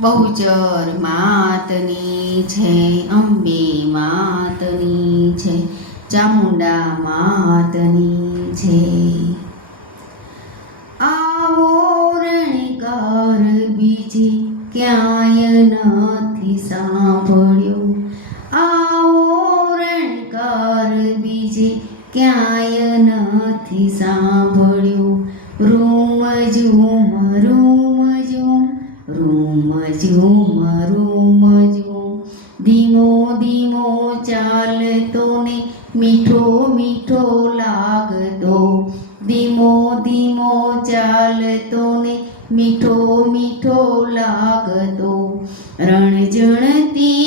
બહુચર માતની છે, અંબે માતની છે, ચામુંડા માતની છે. આવો રણકાર બીજી ક્યાંય નથી સાંભળ્યો. આવો રણકાર બીજે ક્યાંય નથી સાંભળ્યો. રૂમ ઝૂમ રૂમ ઝૂમ ધીમો ધીમો ચાલતો ને મીઠો મીઠો લાગતો. ધીમો ધીમો ચાલતો ને મીઠો મીઠો લાગતો. રણજણતી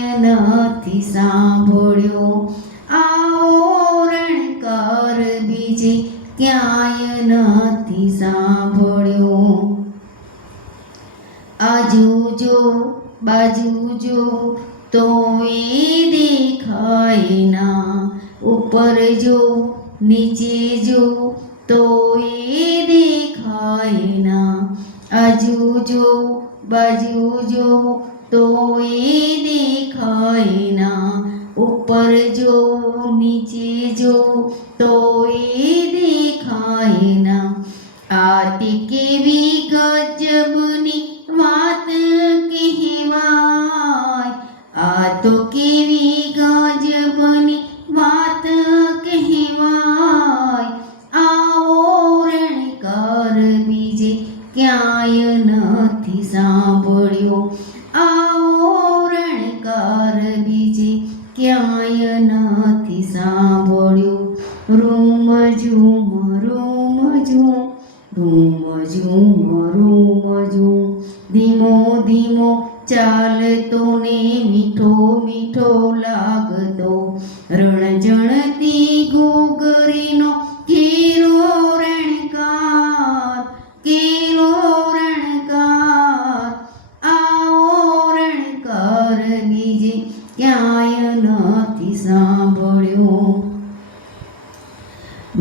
ક્યાંય નથી સાંભળ્યો આવો રણકાર બીજે ક્યાંય નથી સાંભળ્યો આજુ જો બાજુ જો તો એ દેખાય ના ઉપર જો નીચે જો તો એ દેખાય ના આજુ જો બાજુ જો તો એ દેખાય ના. ઉપર જો ક્યાંય નથી સાંભળ્યું. રૂમ ઝૂમ રૂમ ઝૂમ રૂમ ઝૂમ રૂમ ઝૂમ ધીમો ધીમો ચાલતો ને મીઠો મીઠો લાગતો. રણજણતી ઘૂઘરીનો ક્યાંય નથી સાંભળ્યો.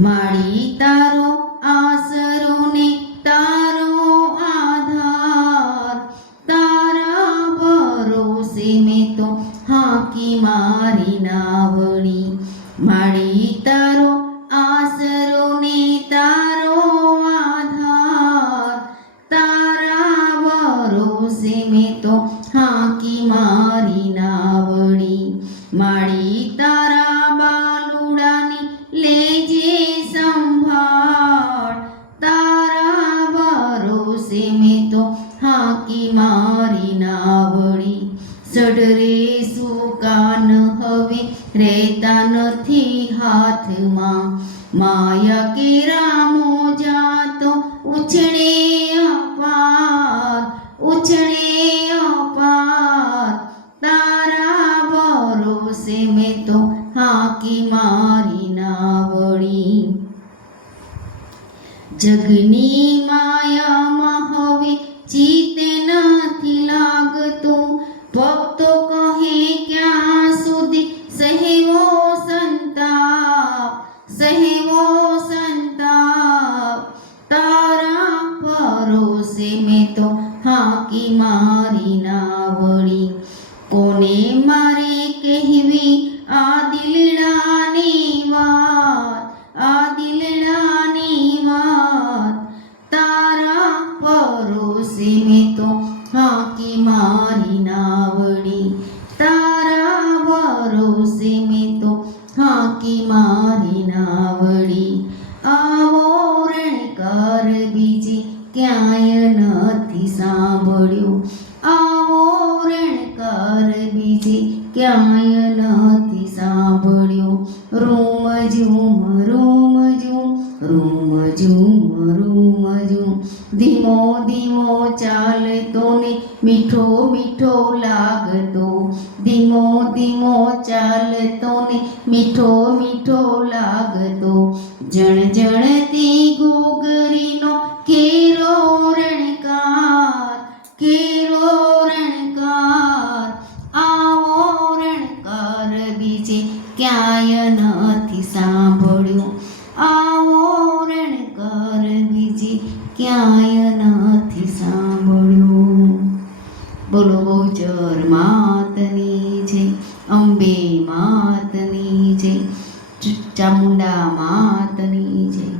માળી તારો આસરો ને તારો આધાર, તારા ભરોસે મેં તો હાકી મારી નાવડી માળી માળી તારા બાલુડાની લેજે સંભાળ. તારા ભરોસે મેં તો હાકી મારી નાવડી. સડરે સુકાન હવે રહેતા નથી હાથમાં. માયા કેરા મોજાતો ઉછળે અપાર. ઉછળે હાકી મારી નાવડી જગની માયામાં આ તારા પરોસે મેં હાકી મારી નાવડી તારા ભરોસે મેં હાકી મારી નાવડી આવો રણકાર બીજી ક્યાંય મીઠો મીઠો લાગતો, ધીમો ધીમો ચાલતો ને મીઠો મીઠો લાગતો. જણ જણતી ગોગરીનો કેરો રણકાર કેરો રણકાર, આવો ક્યાંય નથી સાંભળ્યું. આવો રણકાર બીજે ક્યાંય બોલો બહુચર માતની જય અંબે માતની જય ચામુંડા માતની જય.